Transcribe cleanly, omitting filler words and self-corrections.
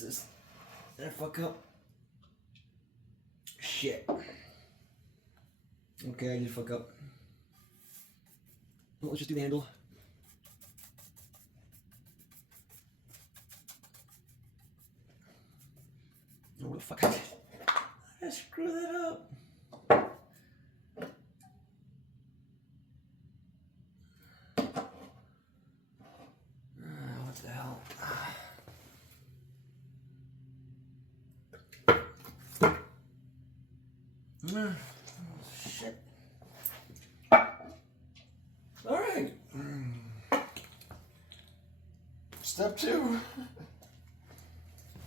this. Did I fuck up? Shit. Okay, I did fuck up. Well, let's just do the handle. Oh, what the fuck I did? I screwed that up. What the hell? Oh, shit. All right. Step 2.